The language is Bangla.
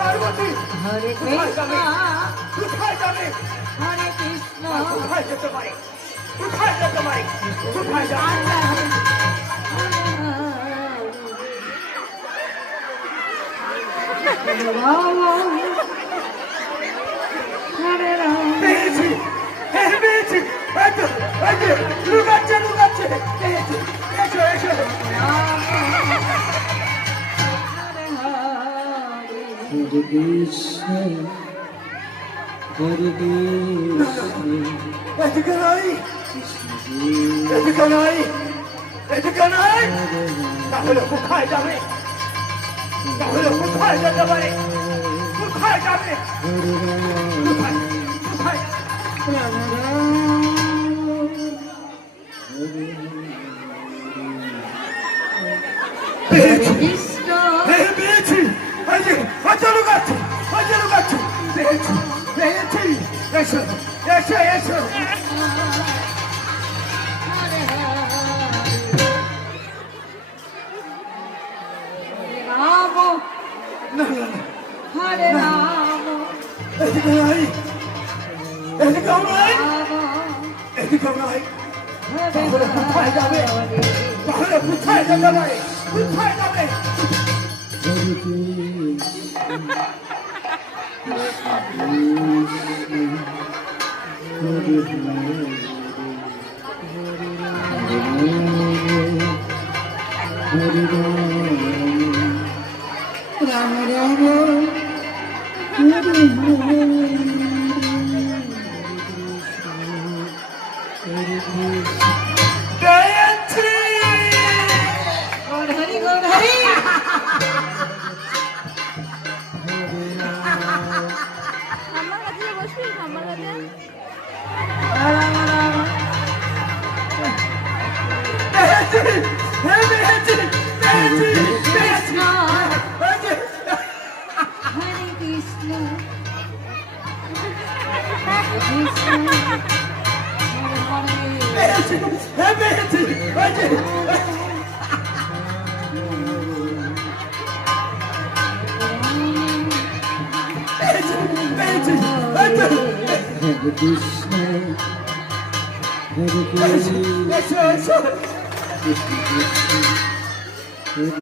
পার্বতী হরে কৃষ্ণ কোথায় যাবে? হরে কৃষ্ণ কোথায় যেতে পারে? কোথায় যেতে পারে? কোথায় যাবে? হরে রাম পেয়েছি, পেয়েছি। এই যে, লুকাচ্ছে, লুকাচ্ছে। পেয়েছি, এসো, এসো। হরে কৃষ্ণ হরে কৃষ্ণ এদিকে নাই, এদিকে নাই, এদিকে নাই। তাহলে কোথায় যাবে? তাহলে কোথায় যেতে পারে? কোথায় যাবে? কোথায়? কোথায়? পেয়েছি, কৃষ্ণ পেয়েছি। এই যে, লুকাচ্ছে, লুকাচ্ছে। পেয়েছি, পেয়েছি। এসো, এসো, এসো। হরে রাম না, না, না। হরে রাম এদিকে নাই, এদিকেও নাই, রাম এদিকেও নাই। হরে তাহলে কোথায় যাবে? তাহলে কোথায় যেতে পারে? কোথায় যাবে? হরে কৃষ্ণ হরে হরে রাম রাম হরে হরে পেয়েছি। গৌর হরি গৌর হরি আমার কাছে বসবি আমার কাছে রাম রাম পেয়েছি, পেয়েছি, পেয়েছি, পেয়েছি। কৃষ্ণ এই যে, হরে কৃষ্ণ হরে কৃষ্ণ হরে হরে পেয়েছি, পেয়েছি। এই যে, পেয়েছি, পেয়েছি। এই যে, হরে কৃষ্ণ হরে পেয়েছি। কৃষ্ণ এসো, এসো। কৃষ্ণ কৃষ্ণ